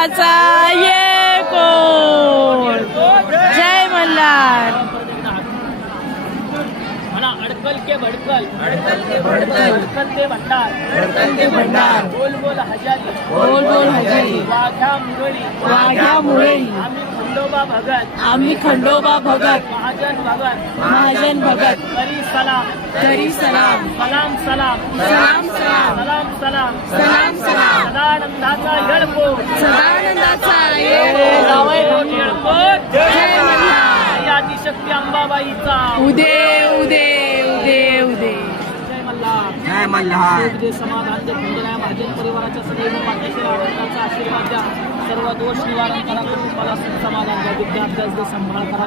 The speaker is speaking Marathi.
नंदाचा ये कोण. जय मल्हार. अडकल के भडकल, भडकल ते भंडार, बोल बोल हजारी, वाघ्या मुरळी, आम्ही खंडोबा भगत, महाजन भगत, करी सलाम, सलाम सदानंदाचा येळकोट, जय मल्हार. आदिशक्ती अंबाबाईचा उदे उदे उदे उदे. जय मल्हार. समाधान दे खंडराया महाजन परिवाराच्या सदैव पाठीशी आनंदाचा आशीर्वाद द्या. सर्व दोष निवारण करा. मला समाधान द्या. विद्यार्थ्यास सांभाळ करा.